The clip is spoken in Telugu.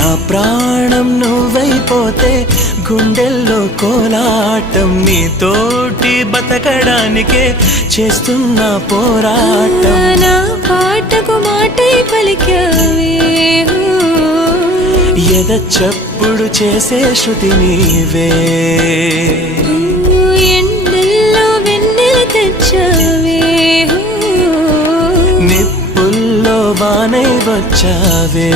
నా ప్రాణం నువ్వైపోతే గుండెల్లో కోలాటం నీతోటి బతకడానికే చేస్తున్న పోరాటం నా పాటకు మాటై పలికావే ఎద చప్పుడు చేసే శృతి నీవే ఎండల్లో వెన్నెల తెచ్చావే నిప్పుల్లో వానై వచ్చావే